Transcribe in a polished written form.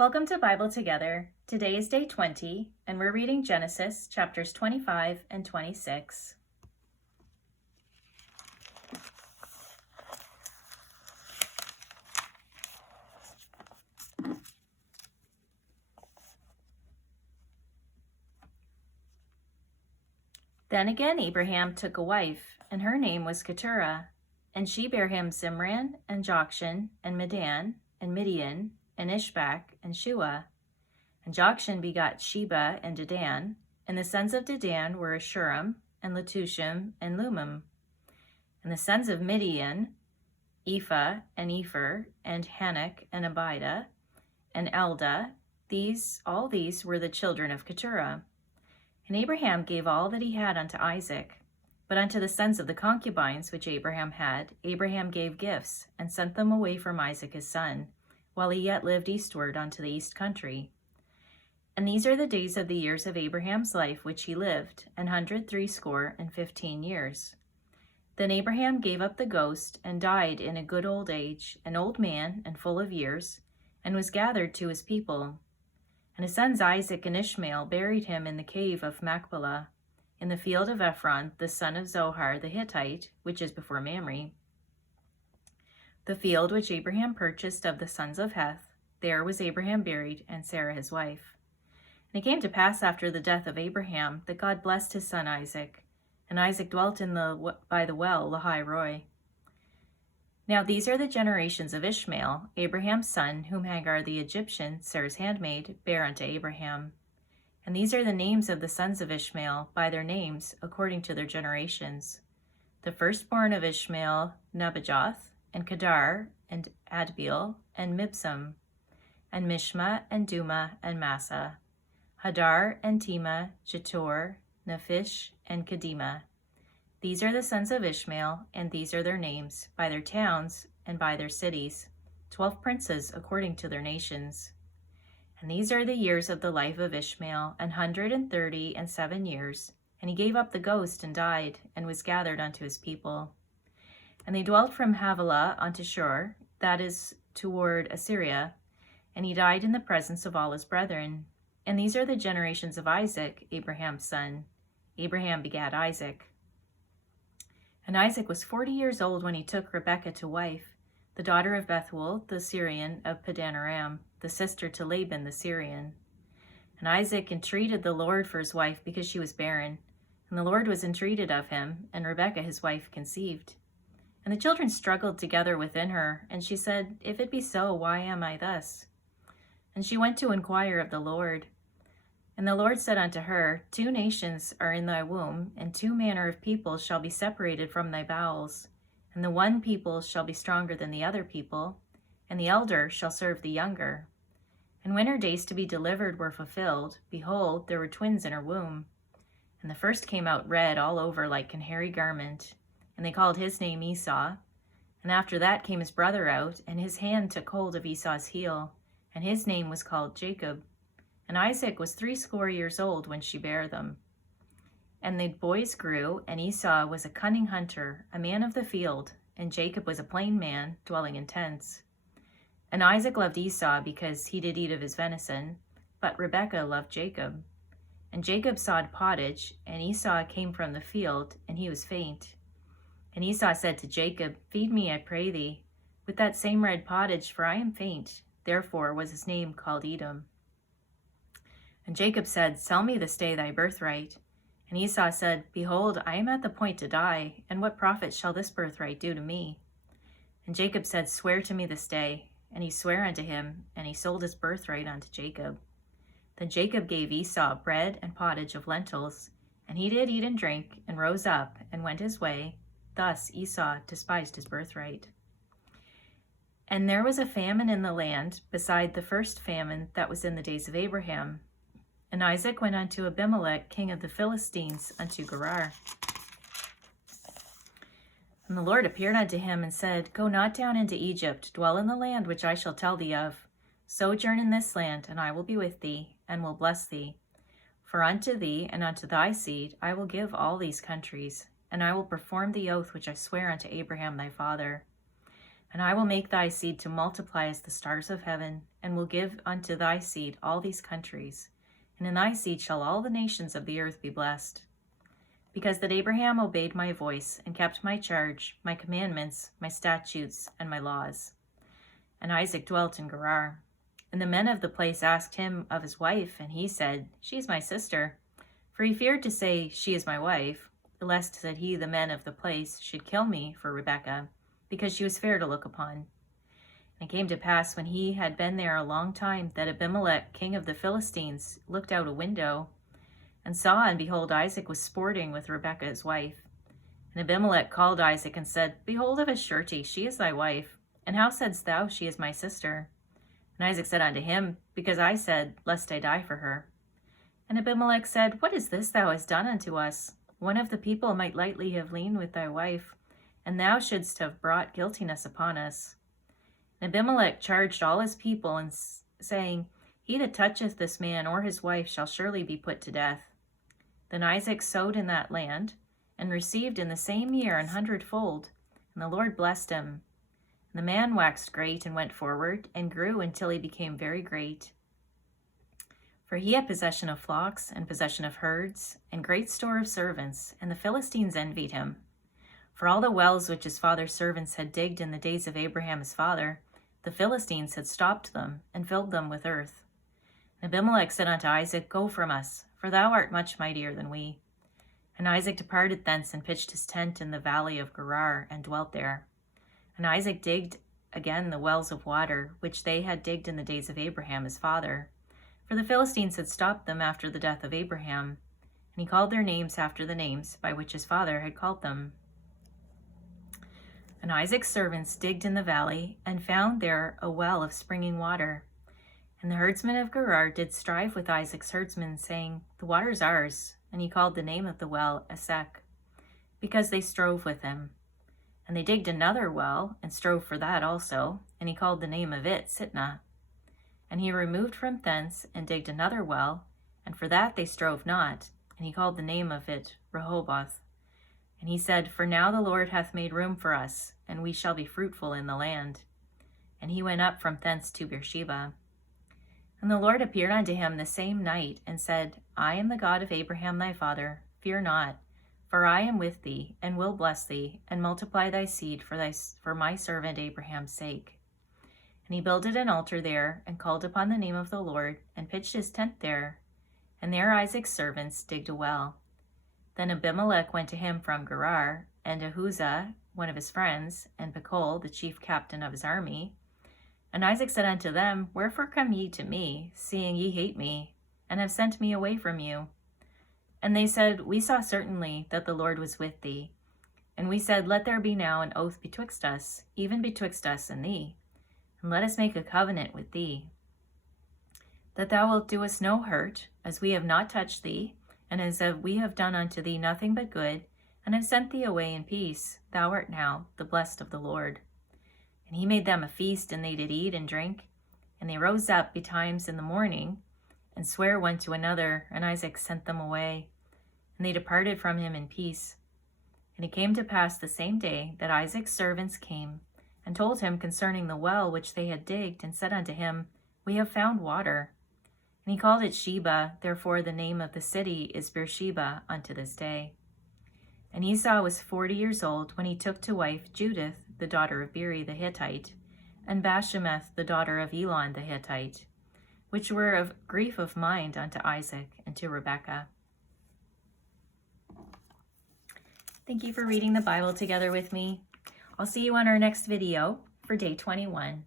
Welcome to Bible Together. Today is day 20, and we're reading Genesis chapters 25 and 26. Then again Abraham took a wife, and her name was Keturah, and she bare him Zimran, and Jokshan, and Medan, and Midian, and Ishbak, and Shua. And Jokshan begot Sheba and Dedan, and the sons of Dedan were Ashurim, and Letushim, and Lumim. And the sons of Midian, Ephah, and Epher, and Hanok, and Abida, and Eldah. All these were the children of Keturah. And Abraham gave all that he had unto Isaac. But unto the sons of the concubines which Abraham had, Abraham gave gifts, and sent them away from Isaac his son, while he yet lived eastward unto the east country. And these are the days of the years of Abraham's life which he lived, 160 years. Then Abraham gave up the ghost, and died in a good old age, an old man, and full of years, and was gathered to his people. And his sons Isaac and Ishmael buried him in the cave of Machpelah, in the field of Ephron, the son of Zohar the Hittite, which is before Mamre. The field which Abraham purchased of the sons of Heth, there was Abraham buried, and Sarah his wife. And it came to pass after the death of Abraham, that God blessed his son Isaac, and Isaac dwelt by the well Lahai-roi. Now these are the generations of Ishmael, Abraham's son, whom Hagar the Egyptian, Sarah's handmaid, bare unto Abraham. And these are the names of the sons of Ishmael, by their names, according to their generations. The firstborn of Ishmael, Nebajoth, and Kedar, and Adbeel, and Mibsam, and Mishma, and Duma, and Massa, Hadar, and Tema, Jetur, Nephish, and Kedema. These are the sons of Ishmael, and these are their names, by their towns, and by their cities, 12 princes according to their nations. And these are the years of the life of Ishmael, 137 years. And he gave up the ghost, and died, and was gathered unto his people. And they dwelt from Havilah unto Shur, that is toward Assyria, and he died in the presence of all his brethren. And these are the generations of Isaac, Abraham's son. Abraham begat Isaac. And Isaac was 40 years old when he took Rebekah to wife, the daughter of Bethuel the Syrian of Padan Aram, the sister to Laban the Syrian. And Isaac entreated the Lord for his wife, because she was barren. And the Lord was entreated of him, and Rebekah his wife conceived. And the children struggled together within her, and she said, If it be so, why am I thus? And she went to inquire of the Lord. And the Lord said unto her, 2 nations are in thy womb, and 2 manner of people shall be separated from thy bowels. And the one people shall be stronger than the other people, and the elder shall serve the younger. And when her days to be delivered were fulfilled, behold, there were twins in her womb. And the first came out red all over like an hairy garment, and they called his name Esau. And after that came his brother out, and his hand took hold of Esau's heel, and his name was called Jacob. And Isaac was 80 years old when she bare them. And the boys grew, and Esau was a cunning hunter, a man of the field, and Jacob was a plain man, dwelling in tents. And Isaac loved Esau, because he did eat of his venison, but Rebekah loved Jacob. And Jacob sawed pottage, and Esau came from the field, and he was faint. And Esau said to Jacob, Feed me, I pray thee, with that same red pottage, for I am faint. Therefore was his name called Edom. And Jacob said, Sell me this day thy birthright. And Esau said, Behold, I am at the point to die, and what profit shall this birthright do to me? And Jacob said, Swear to me this day. And he sware unto him, and he sold his birthright unto Jacob. Then Jacob gave Esau bread and pottage of lentils, and he did eat and drink, and rose up, and went his way. Thus Esau despised his birthright. And there was a famine in the land, beside the first famine that was in the days of Abraham. And Isaac went unto Abimelech, king of the Philistines, unto Gerar. And the Lord appeared unto him, and said, Go not down into Egypt, dwell in the land which I shall tell thee of. Sojourn in this land, and I will be with thee, and will bless thee. For unto thee and unto thy seed I will give all these countries, and I will perform the oath which I sware unto Abraham thy father. And I will make thy seed to multiply as the stars of heaven, and will give unto thy seed all these countries. And in thy seed shall all the nations of the earth be blessed. Because that Abraham obeyed my voice, and kept my charge, my commandments, my statutes, and my laws. And Isaac dwelt in Gerar. And the men of the place asked him of his wife, and he said, She is my sister. For he feared to say, She is my wife, lest, said he, the men of the place should kill me for Rebekah, because she was fair to look upon. And it came to pass, when he had been there a long time, that Abimelech, king of the Philistines, looked out a window, and saw, and behold, Isaac was sporting with Rebekah his wife. And Abimelech called Isaac, and said, Behold, of a surety, she is thy wife. And how saidst thou, She is my sister? And Isaac said unto him, Because I said, Lest I die for her. And Abimelech said, What is this thou hast done unto us? One of the people might lightly have lain with thy wife, and thou shouldst have brought guiltiness upon us. And Abimelech charged all his people, and saying, He that toucheth this man or his wife shall surely be put to death. Then Isaac sowed in that land, and received in the same year 100-fold, and the Lord blessed him. And the man waxed great, and went forward, and grew until he became very great. For he had possession of flocks, and possession of herds, and great store of servants, and the Philistines envied him. For all the wells which his father's servants had digged in the days of Abraham his father, the Philistines had stopped them, and filled them with earth. And Abimelech said unto Isaac, Go from us, for thou art much mightier than we. And Isaac departed thence, and pitched his tent in the valley of Gerar, and dwelt there. And Isaac digged again the wells of water, which they had digged in the days of Abraham his father. For the Philistines had stopped them after the death of Abraham. And he called their names after the names by which his father had called them. And Isaac's servants digged in the valley, and found there a well of springing water. And the herdsmen of Gerar did strive with Isaac's herdsmen, saying, The water is ours. And he called the name of the well Esek, because they strove with him. And they digged another well, and strove for that also, and he called the name of it Sitnah. And he removed from thence, and digged another well, and for that they strove not, and he called the name of it Rehoboth. And he said, For now the Lord hath made room for us, and we shall be fruitful in the land. And he went up from thence to Beersheba. And the Lord appeared unto him the same night, and said, I am the God of Abraham thy father, fear not, for I am with thee, and will bless thee, and multiply thy seed for my servant Abraham's sake. And he builded an altar there, and called upon the name of the Lord, and pitched his tent there. And there Isaac's servants digged a well. Then Abimelech went to him from Gerar, and Ahuzah, one of his friends, and Pekol, the chief captain of his army. And Isaac said unto them, Wherefore come ye to me, seeing ye hate me, and have sent me away from you? And they said, We saw certainly that the Lord was with thee. And we said, Let there be now an oath betwixt us, even betwixt us and thee, and let us make a covenant with thee, that thou wilt do us no hurt, as we have not touched thee, and as we have done unto thee nothing but good, and have sent thee away in peace. Thou art now the blessed of the Lord. And he made them a feast, and they did eat and drink. And they rose up betimes in the morning, and sware one to another, and Isaac sent them away. And they departed from him in peace. And it came to pass the same day that Isaac's servants came, and told him concerning the well which they had digged, and said unto him, We have found water. And he called it Sheba, therefore the name of the city is Beersheba unto this day. And Esau was 40 years old when he took to wife Judith, the daughter of Beeri the Hittite, and Bashemath, the daughter of Elon the Hittite, which were of grief of mind unto Isaac and to Rebekah. Thank you for reading the Bible together with me. I'll see you on our next video for day 21.